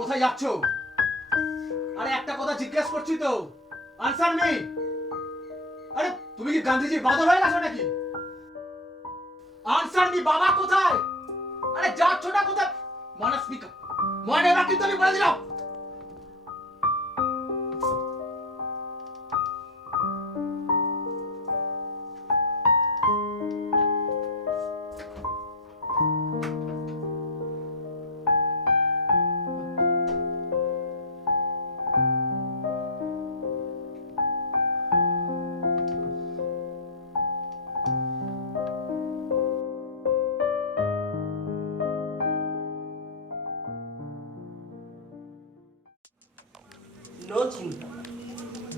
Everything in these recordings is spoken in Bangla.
কোথায় যাচ্ছ? আরে একটা কথা জিজ্ঞেস করছি তো, আনসার মি। আরে তুমি কি গান্ধীজির বাদর হয়ে গেছো নাকি? আনসার মি, বাবা কোথায়? আরে যাচ্ছ না কোথায়? মানসমিকা মনে এবার কিন্তু আমি বলে দিলাম। নো চিন্তা,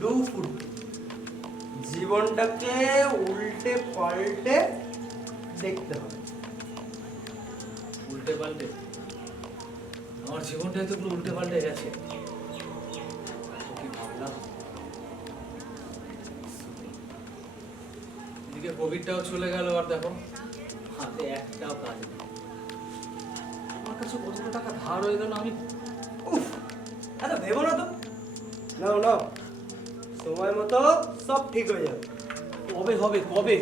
ডু ফুড। জীবনটাকে উল্টে পাল্টে দেখতে হবে। উল্টে পাল্টে? আমার জীবনটাই তো পুরো উল্টে পাল্টে গেছে। কি ভাবলাম, এদিকে কোভিডটাও চলে গেল, আর দেখো হাতে একটাও কাজ নেই। আমার কাছে কতটা টাকা ধার হয়ে গেল, আমি উফ, এত ভেবো না তো। নাও নাও, সময় মতো সব ঠিক হয়ে যাবে। কবে হবে, কবে?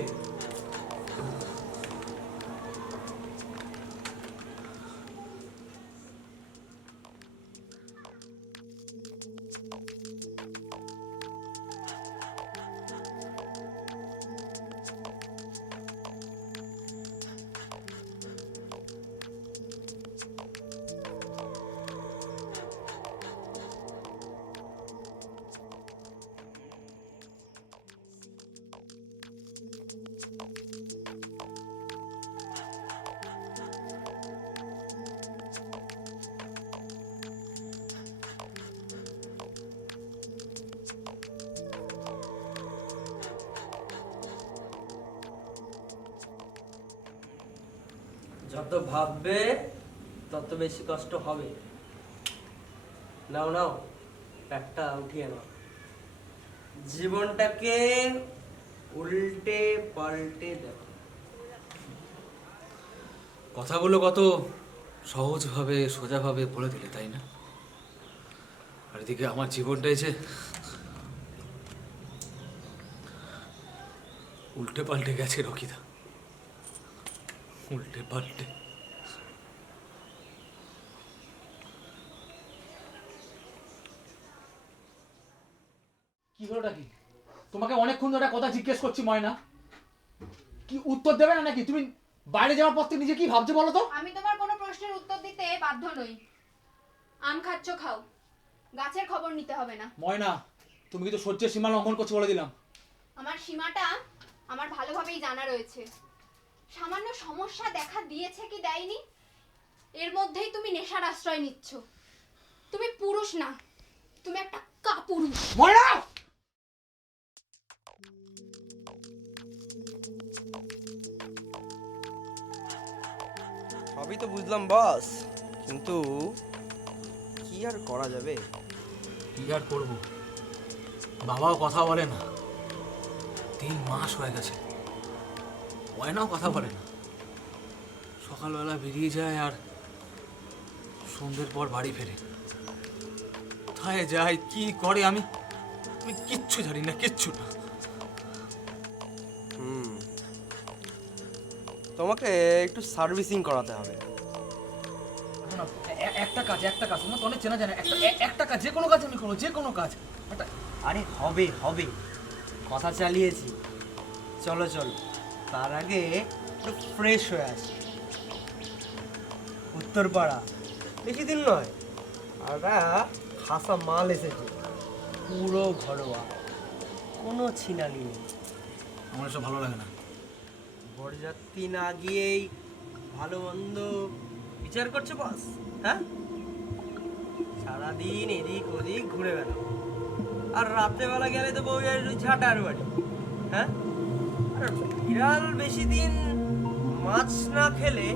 যত ভাববে তত বেশি কষ্ট হবে। নাও নাও, একটা উঠিয়ে নাও। জীবনটাকে উল্টে পাল্টে দেখো। কথাগুলো কত সহজভাবে সোজাভাবে বলে দিলে, তাই না? আর এদিকে আমার জীবনটাই যে উল্টে পাল্টে গেছে রকিদা, উল্টে পাল্টে। কি হলোটা কি? তোমাকে অনেকক্ষণ ধরে কথা জিজ্ঞেস করছি ময়না, কি উত্তর দেবে না নাকি? তুমি বাইরে যাওয়ার পর থেকে নিজে কি ভাবছো বলো তো? আমি তোমার কোনো প্রশ্নের উত্তর দিতে বাধ্য নই। আম খাচ্ছ খাও, গাছের খবর নিতে হবে না। ময়না, তুমি কিন্তু সহ্যের সীমা লঙ্ঘন করছো বলে দিলাম। আমার সীমাটা আমার ভালোভাবেই জানা রয়েছে। সামান্য সমস্যা দেখা দিয়েছে কি দেয়নি, এর মধ্যেই তুমি নেশার আশ্রয় নিচ্ছ। তুমি পুরুষ না, তুমি একটা কাপুরুষ। ময়না! সবই তো বুঝলাম বস, কিন্তু কি আর করা যাবে? কি আর করবো, বাবাও কথা বলে না, 3 মাস হয়ে গেছে। ময়নাও কথা বলে না, সকালবেলা বেরিয়ে যায় আর সন্ধ্যের পর বাড়ি ফেরে। কোথায় যায়, কি করে, আমি কিচ্ছু জানি না, কিচ্ছু না। তোমাকে একটু সার্ভিসিং করাতে হবে। একটা কাজ তোমার তো অনেক চেনা জানা, একটা কাজ, যে কোনো কাজ আমি করবো, যে কোনো কাজ। আরে হবে হবে, কথা চালিয়েছি। চলো চলো, তার আগে একটু ফ্রেশ হয়ে আসি। উত্তরপাড়া বেশি দিন নয়, আর খাসা মাল এসেছে, পুরো ঘরোয়া, কোনো ছিনালি নেই। আমার এসব ভালো লাগে না। বরযাত্রী না গিয়েই ভালো মন্দ বিচার করছে বস? হ্যাঁ, সারাদিন এদিক ওদিক ঘুরে বেড়াও, আর রাত্রেবেলা গেলে তো বউ ওই ঝাঁটার বাড়ি। হ্যাঁ, আর বিড়াল বেশি দিন মাছ না খেলে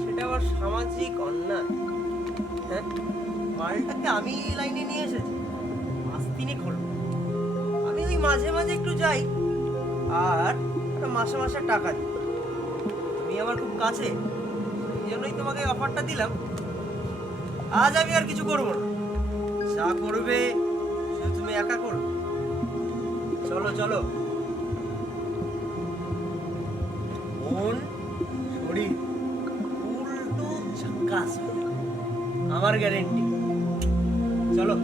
সেটা আবার সামাজিক অন্যায়। হ্যাঁ, মালটাকে আমি লাইনে নিয়ে এসেছি, মাস 3 হলো। আমি ওই মাঝে মাঝে একটু যাই, আর মাসে মাসে টাকা দিই। তুমি আমার খুব কাছে, এই জন্যই তোমাকে অফারটা দিলাম। আজ আমি আর কিছু করবো না, যা করবে শুধু তুমি একা করবে। চলো চলো, মন শরীর উল্টো ঝাক্কাস হয়ে যাবে, আমার গ্যারেন্টি। চলো।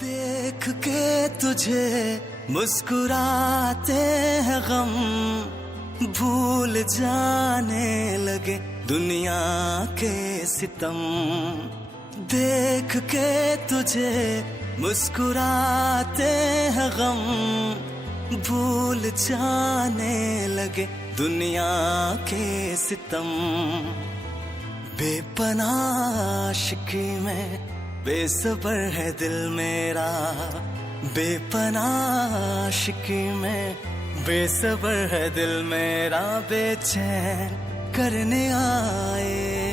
देख के तुझे मुस्कुराते हैं गम, भूल जाने लगे दुनिया के सितम। देख के तुझे मुस्कुराते हैं गम, भूल जाने लगे दुनिया के सितम। बेपनाह आशिकी में बेसब्र है दिल मेरा, बेपनाह आशिकी में बेसब्र है दिल मेरा, बेचैन करने आए